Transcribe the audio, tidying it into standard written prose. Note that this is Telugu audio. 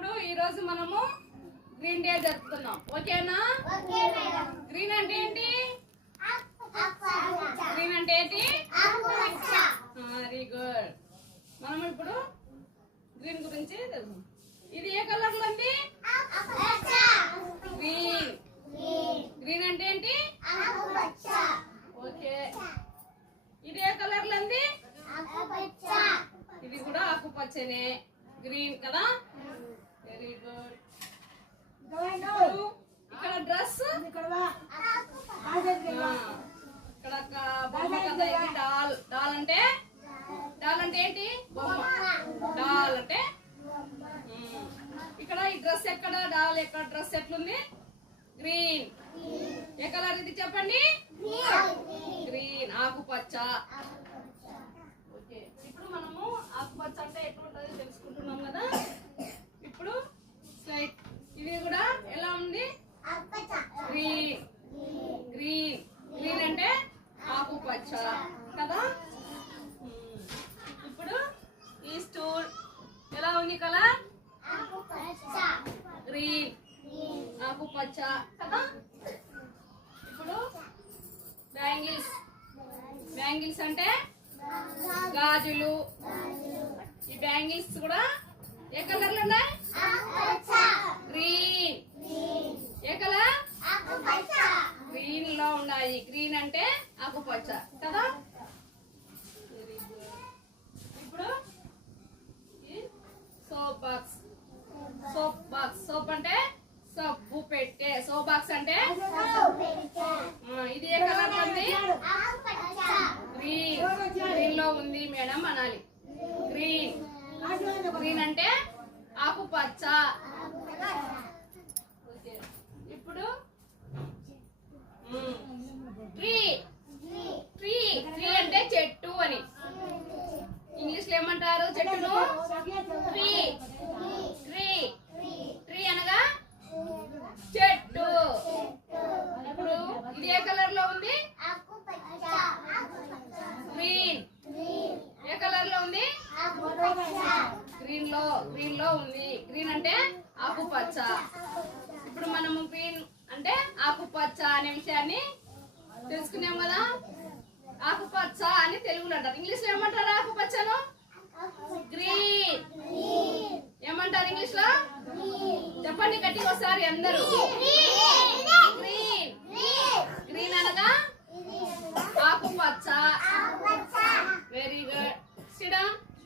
ఇప్పుడు ఈ రోజు మనము గ్రీన్ డే జరుపుతున్నాం. ఓకేనా? గ్రీన్ అంటే ఏంటి? గ్రీన్ అంటే ఏంటి? Very good. మనం ఇప్పుడు గ్రీన్ గురించి తెలుసు. ఇది ఏ కలర్ లో ఉంది? గ్రీన్. గ్రీన్ అంటే ఏంటి? ఓకే. ఇది ఏ కలర్ లో ఉంది? ఇది కూడా ఆకుపచ్చనే, గ్రీన్ కదా. Very good. ఇక్కడ డ్రెస్, ఇక్కడ బొమ్మ కదా. ఇది డాల్. డాల్ అంటే ఏంటి? బొమ్మ. డాల్ అంటే ఇక్కడ ఈ డ్రెస్ ఎక్కడ? డాల్ ఎక్కడ? డ్రెస్ ఎట్లుంది? గ్రీన్. ఏ కలర్ ఇది చెప్పండి? గ్రీన్, ఆకుపచ్చ. ఓకే, ఇప్పుడు మనము ఆకుపచ్చ అంటే ఎట్లుంటది తెలుసుకుంటున్నాం కదా. ఇప్పుడు ఇది కూడా ఎలా ఉంది? గ్రీన్. గ్రీన్. గ్రీన్ అంటే ఆకుపచ్చ కదా. ఇప్పుడు ఈ స్టూల్ ఎలా ఉంది కలర్? గ్రీన్, ఆకుపచ్చ కదా. ఇప్పుడు బ్యాంగిల్స్. బ్యాంగిల్స్ అంటే గాజులు. ఈ బ్యాంగిల్స్ కూడా ఏ కలర్ లో ఉన్నాయి? గ్రీన్. ఏ కలర్? గ్రీన్ లో ఉన్నాయి. గ్రీన్ అంటే ఆకుపచ్చ కదా. ఇప్పుడు soap box. Soap box. Soap అంటే సబ్బు పెట్టే. సోప్ బాక్స్ అంటే ఇది ఏ కలర్ లో ఉంది? గ్రీన్. గ్రీన్ లో ఉంది మేడం అనాలి. గ్రీన్. గ్రీన్ అంటే ఆకుపచ్చ. ఇప్పుడు ట్రీ. ట్రీ. ట్రీ అంటే చెట్టు అని. ఇంగ్లీష్ లో ఏమంటారు చెట్టును? ట్రీ. ట్రీ. ట్రీ అనగా చెట్టు. ఇప్పుడు ఇది ఏ కలర్ లో ఉంది? గ్రీన్. ఏ కలర్ లో ఉంది? గ్రీన్ లో ఉంది. గ్రీన్ అంటే ఆకుపచ్చ. ఇప్పుడు మనము గ్రీన్ అంటే ఆకుపచ్చ అనే విషయాన్ని తెలుసుకున్నాం కదా. ఆకుపచ్చ అని తెలుగులో అంటారు. ఇంగ్లీష్ లో ఏమంటారు ఆకుపచ్చను? గ్రీన్. ఏమంటారు ఇంగ్లీష్ లో? చెప్పండి గట్టిగా ఒకసారి అందరూ. గ్రీన్. గ్రీన్ అనగా ఆకుపచ్చ.